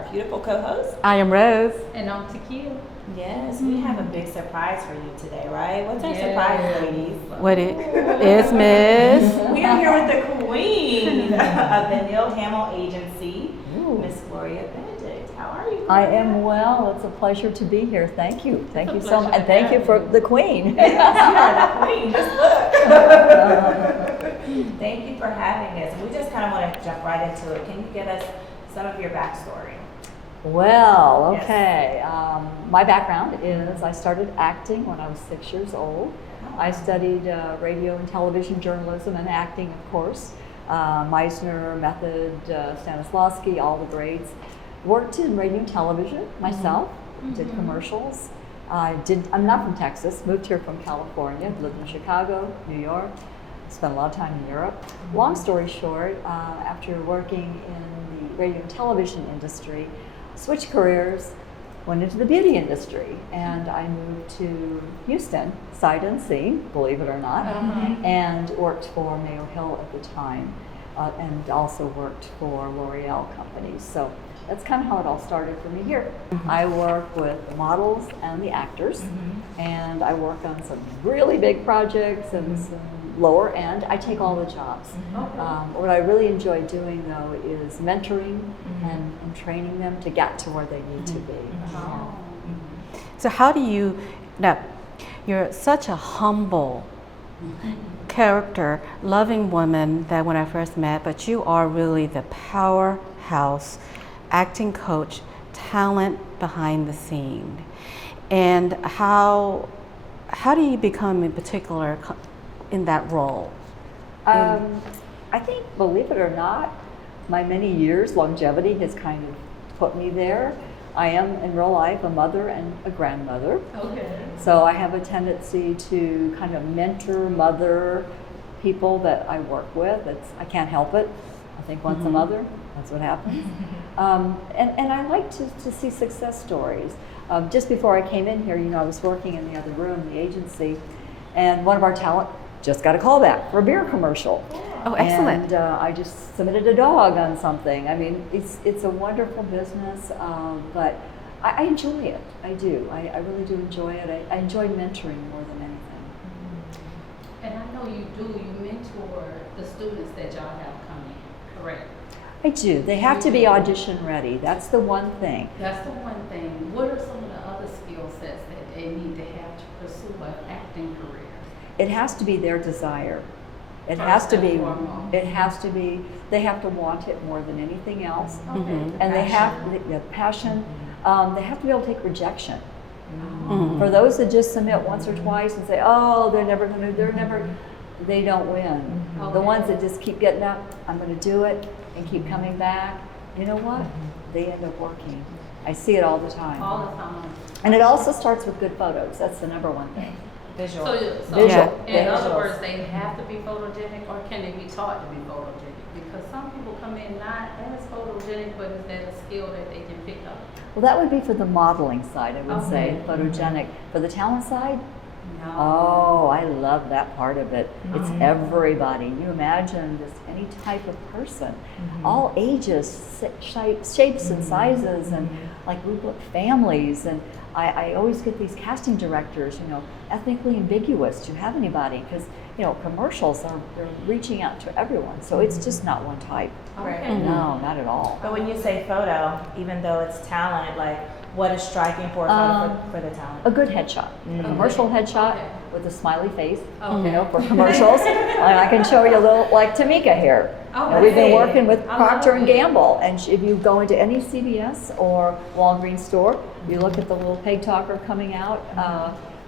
our beautiful co-host. I am Rose. And I'm Tequila. Yes, we have a big surprise for you today, right? What's our surprise, ladies? What it is, Miss? We are here with the queen of the Neal Hamil agency, Miss Gloria Benedict. How are you, Gloria? I am well. It's a pleasure to be here. Thank you. Thank you so much. And thank you for the queen. Yes, you are the queen. Just look. Thank you for having us. We just kind of want to jump right into it. Can you give us some of your backstory? Well, Yes. okay. My background is I started acting when I was 6 years old. I studied radio and television journalism and acting, of course. Meisner, Method, Stanislavski, all the grades. Worked in radio and television myself, did commercials. I'm not from Texas, moved here from California, lived in Chicago, New York, spent a lot of time in Europe. Long story short, after working in the radio and television industry, switched careers, went into the beauty industry, and I moved to Houston, sight unseen, believe it or not, and worked for Neal Hamil at the time, and also worked for L'Oreal companies. So that's kind of how it all started for me here. I work with the models and the actors, and I work on some really big projects and some lower end. I take all the jobs. What I really enjoy doing though is mentoring and training them to get to where they need to be. So how do you, now, you're such a humble character, loving woman that when I first met, but you are really the powerhouse acting coach, talent behind the scene. And how do you become in particular in that role? I think, believe it or not, my many years longevity has kind of put me there. I am in real life a mother and a grandmother. Okay. So I have a tendency to kind of mentor, mother people that I work with. I can't help it. I think once a mother, that's what happens. And I like to see success stories. Just before I came in here, I was working in the other room, the agency, and one of our talent just got a call back for a beer commercial. Oh, excellent. And I just submitted a dog on something. I mean, it's a wonderful business, but I enjoy it. I do. I really do enjoy it. I enjoy mentoring more than anything. And I know you do. You mentor the students that y'all have coming, correct? I do. They have to be audition ready. That's the one thing. That's the one thing. What are some of the other skill sets that they need to have to pursue an acting career? It has to be their desire. It First has to and be. foremost. It has to be. They have to want it more than anything else, Okay. and they have the passion. They have to be able to take rejection. For those that just submit once or twice and say, "Oh, they don't win." The ones that just keep getting up, "I'm going to do it," and keep coming back. You know what? They end up working. I see it all the time. All the time. And it also starts with good photos. That's the number one thing. Visual. So Visual. in other Visuals. words, they have to be photogenic, or can they be taught to be photogenic? Because some people come in not as photogenic, but is that a skill that they can pick up? Well, that would be for the modeling side, I would say, Okay. photogenic. For the talent side, No. oh, I love that part of it. It's everybody. You imagine just any type of person, all ages, shapes and sizes, and like we book families, and I always get these casting directors, ethnically ambiguous. Do you have anybody? Because, commercials they're reaching out to everyone, so it's just not one type. Right. Okay. No, not at all. But when you say photo, even though it's talent, like what is striking for a photo for the talent? A good headshot, a commercial headshot Okay. with a smiley face, Okay. for commercials. And I can show you a little, like Tamika here. Okay. We've been working with I Procter love and it. Gamble, and if you go into any CVS or Walgreens store, you look at the little peg talker coming out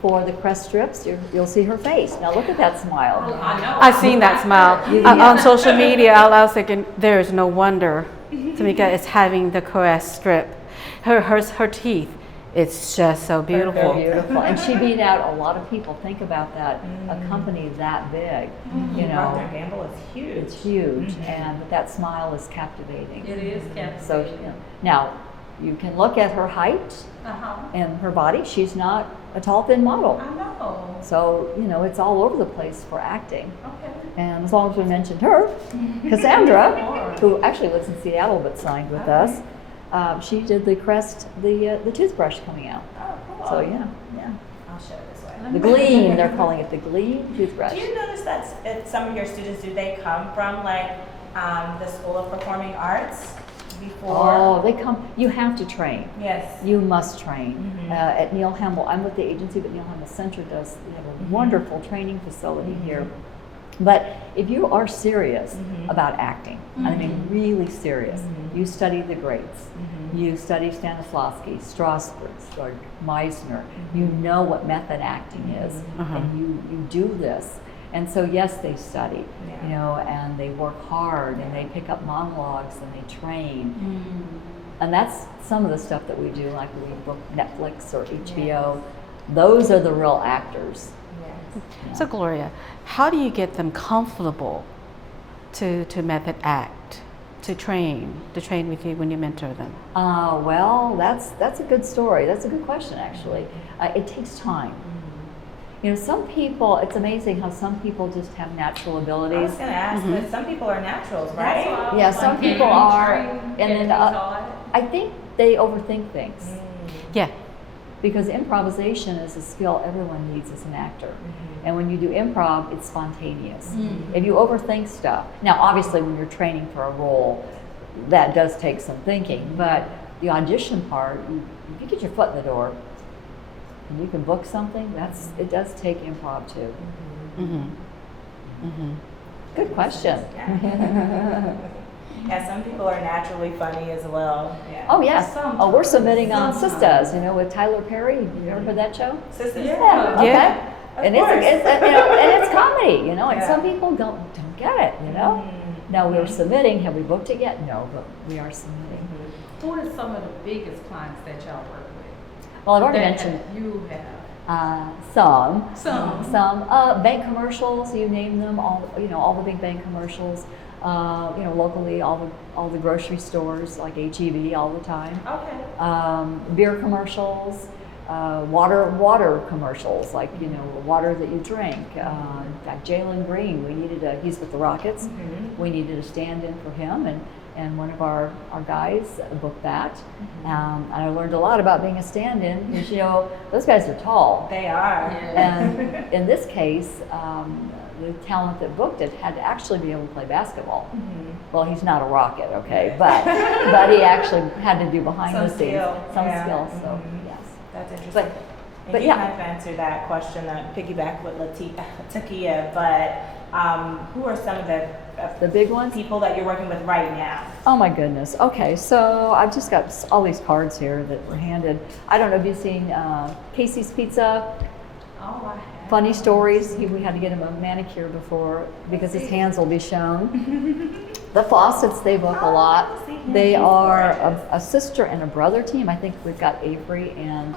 for the Crest strips, you'll see her face. Now look at that smile. I know. I've seen that smile on social media. I was thinking, there is no wonder Tamika is having the caress strip. Her teeth, it's just so beautiful. Very beautiful. And she beat out a lot of people. Think about that, a company that big, Procter & Gamble is huge. It's huge, and that smile is captivating. It is captivating. So now you can look at her height and her body. She's not a tall, thin model. I know. So, it's all over the place for acting. Okay. And as long as we mentioned her, Cassandra, who actually lives in Seattle but signed with us, She did the crest, the toothbrush coming out. Oh, cool. So yeah. I'll show it this way. The Gleam, they're calling it the Gleam toothbrush. Do you notice that some of your students, do they come from like the School of Performing Arts before? Oh, they come. You have to train. Yes. You must train. Mhm. At Neal Hamil, I'm with the agency, but Neal Hamil Center does. They have a wonderful training facility here. But if you are serious about acting, I mean really serious, you study the greats. You study Stanislavski, Strasberg, or Meisner. You know what method acting is, and you do this. And so yes, they study, you know, and they work hard, and they pick up monologues, and they train. And that's some of the stuff that we do, like we book Netflix or HBO. Those are the real actors. Yes. So Gloria, how do you get them comfortable to method act, to train with you when you mentor them? Well, that's a good story. That's a good question, actually. It takes time. You know, some people, it's amazing how some people just have natural I abilities. was going to ask, but some people are naturals, right? Yeah, some people are, and then I think they overthink things. Yeah. Because improvisation is a skill everyone needs as an actor. And when you do improv, it's spontaneous. If you overthink stuff, now obviously when you're training for a role, that does take some thinking, but the audition part, if you get your foot in the door and you can book something, it does take improv too. Good question. Yeah, some people are naturally funny as well. Yeah. Oh yes. Oh, we're submitting on Sisters, you know, with Tyler Perry. You ever heard that show? Sisters? Yeah. Okay. Yeah. And it's you know, and it's comedy, you know, and some people don't get it, you know. Now we're submitting. Have we booked it yet? No, but we are submitting. Who are some of the biggest clients that y'all work with? Well, I've already That mentioned you have. some bank commercials. You name them, all all the big bank commercials. You know, locally, all the grocery stores like HEB all the time. Okay. Beer commercials, water commercials, like water that you drink. In fact, Jalen Green, he's with the Rockets. We needed a stand-in for him, and one of our guys booked that. And I learned a lot about being a stand-in because those guys are tall. They are. And in this case, the talent that booked it had to actually be able to play basketball. Well, he's not a Rocket, okay, but he actually had to do behind the scenes some skill. So yes, that's interesting. But you yeah, kind of answered that question, piggyback with Takia. But who are some of the big ones? People that you're working with right now? Oh my goodness. Okay, so I've just got all these cards here that were handed. I don't know if you've seen Casey's Pizza. Oh, I have. Funny stories. We had to get him a manicure before because his hands will be shown. The Fawcett's, they book a lot. They are a sister and a brother team. I think we've got Avery and.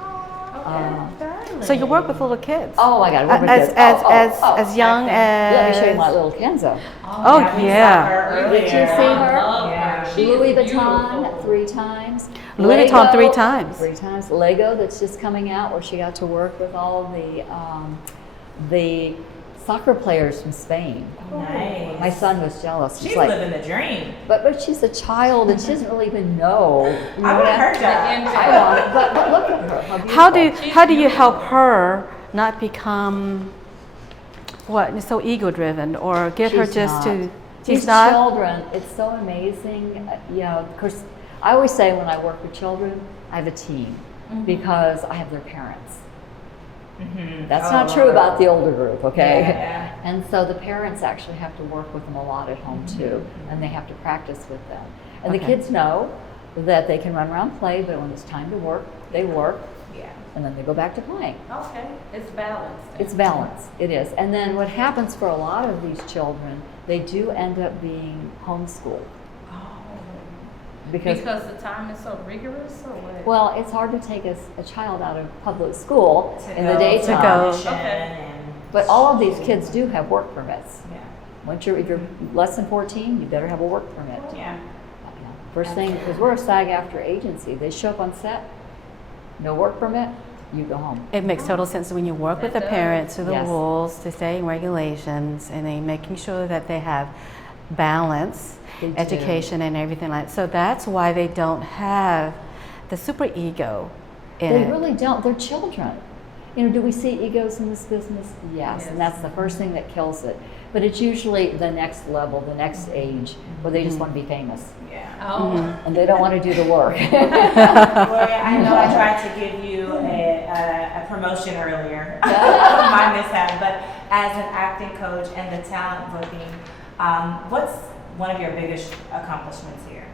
So you work with little kids? Oh my God, I work with kids. As young as. Let me show you my little Kenzo. Oh yeah. Did you see her? Yeah. Louis Vuitton 3 times. Louis Vuitton 3 times. 3 times. Lego that's just coming out, where she got to work with all the soccer players from Spain. Nice. My son was jealous. She's like, living the dream. but she's a child and she doesn't really even know. I want her job. I want it, but look at her. How beautiful. How do you help her not become so ego driven, or get her just to? These children, it's so amazing. Of course, I always say when I work with children, I have a team because I have their parents. That's not true about the older group, okay? Yeah. And so the parents actually have to work with them a lot at home too, and they have to practice with them. And the kids know that they can run around, play, but when it's time to work, they work, and then they go back to playing. Okay, it's balanced. It's balance, it is. And then what happens for a lot of these children, they do end up being homeschooled. Because the time is so rigorous, or what? Well, it's hard to take a child out of public school in the To daytime. go. Okay. But all of these kids do have work permits. Yeah. If you're less than 14, you better have a work permit. Yeah. First thing, because we're a SAG-AFTRA agency, they show up on set, no work permit, you go home. It makes total sense when you work with the parents to the Yes. rules, to staying regulations, and then making sure that they have balance They do. education and everything like. So that's why they don't have the super ego in They it. really don't. They're children. You know, do we see egos in this business? Yes, and that's the first thing that kills it. But it's usually the next level, the next age, where they just want to be famous. Yeah. Oh. And they don't want to do the work. Gloria, I know I tried to give you a promotion earlier, my mishap, but as an acting coach and the talent booking, what's one of your biggest accomplishments here?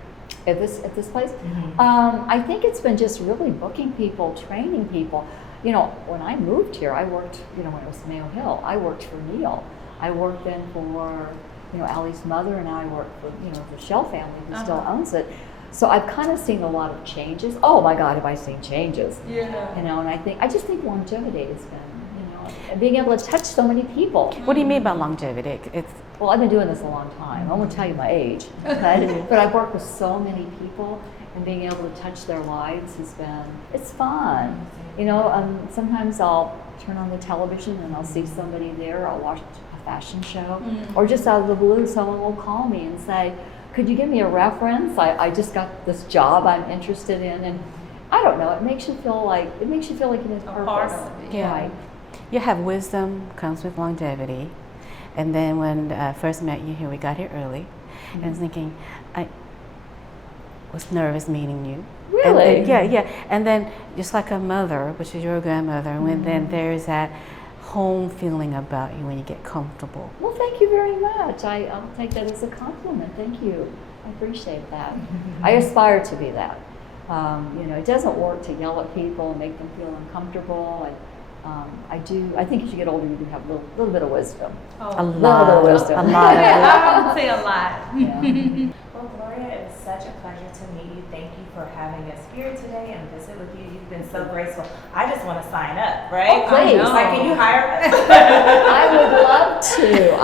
At this place? I think it's been just really booking people, training people. You know, when I moved here, I worked, you know, when it was Neal Hamil, I worked for Neal. I worked then for, you know, Allie's mother, and now I work for, you know, the Shell family who still owns it. So I've kind of seen a lot of changes. Oh my God, have I seen changes? Yeah. You know, and I just think longevity has been, you know, and being able to touch so many people. What do you mean by longevity? It's Well, I've been doing this a long time. I won't tell you my age, but I've worked with so many people, and being able to touch their lives has been, it's fun. You know, sometimes I'll turn on the television and I'll see somebody there, I'll watch a fashion show, or just out of the blue, someone will call me and say, could you give me a reference? I just got this job I'm interested in, and I don't know, it makes you feel like it has A part purpose. of it. Yeah. Right. you have wisdom comes with longevity. And then when I first met you here, we got here early, and I was thinking, I was nervous meeting you. And Really? then, yeah. And then just like a mother, which is your grandmother, and then there's that home feeling about you when you get comfortable. Well, thank you very much. I'll take that as a compliment. Thank you. I appreciate that. I aspire to be that. You know, it doesn't work to yell at people and make them feel uncomfortable. And I think as you get older, you do have a little bit of wisdom. Oh. A little lot, bit of wisdom. a lot of it. I would say a lot. Yeah. Well, Gloria, it was such a pleasure to meet you. Thank you for having us here today and visit with you. You've been so graceful. I just want to sign up, right? Oh, please. Like, can you hire us? I would love to.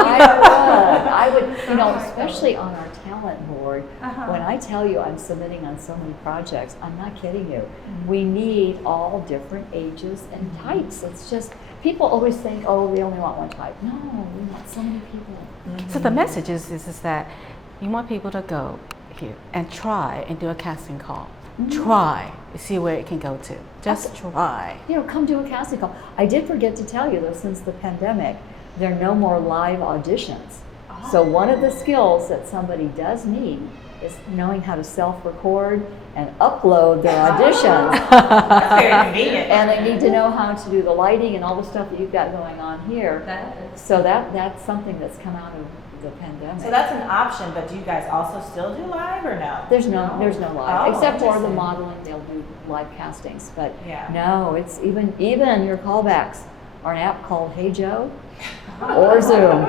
I would, you know, especially on our talent board. When I tell you I'm submitting on so many projects, I'm not kidding you. We need all different ages and types. It's just, people always think, oh, we only want one type. No, we want so many people. So the message is that you want people to go here and try and do a casting call. Try to see where it can go to. Just try. You know, come do a casting call. I did forget to tell you though, since the pandemic, there are no more live auditions. So one of the skills that somebody does need is knowing how to self-record and upload their auditions. That's very convenient. And they need to know how to do the lighting and all the stuff that you've got going on here. So that's something that's come out of the pandemic. So that's an option, but do you guys also still do live or no? There's no live, Oh, except for the interesting. modeling, they'll do live castings. But Yeah. no, it's even your callbacks are an app called Hey Joe or Zoom.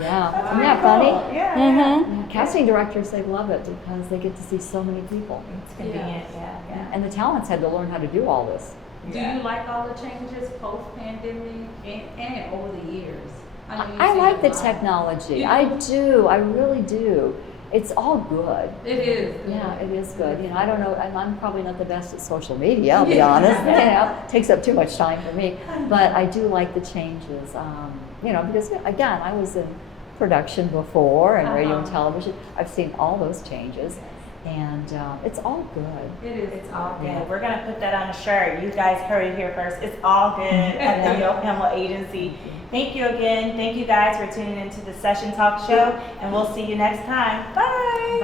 Yeah, isn't that funny? Yeah. Yeah, casting directors, they love it because they get to see so many people. It's convenient, yeah. And the talents had to learn how to do all this. Do you like all the changes post-pandemic and over the years? I mean, you I see like a the lot. technology. You I do. I really do. It's all good. It is. Yeah, it is good. You know, I don't know. I'm probably not the best at social media. I'll be honest. You know, it takes up too much time for me. But I do like the changes. You know, because again, I was in production before and radio and television. I've seen all those changes, and it's all good. It is. It's all good. Yeah. We're gonna put that on a shirt. You guys heard it here first. It's all good at the Neal Hamil Agency. Thank you again. Thank you guys for tuning into the Session Talk Show, and we'll see you next time. Bye.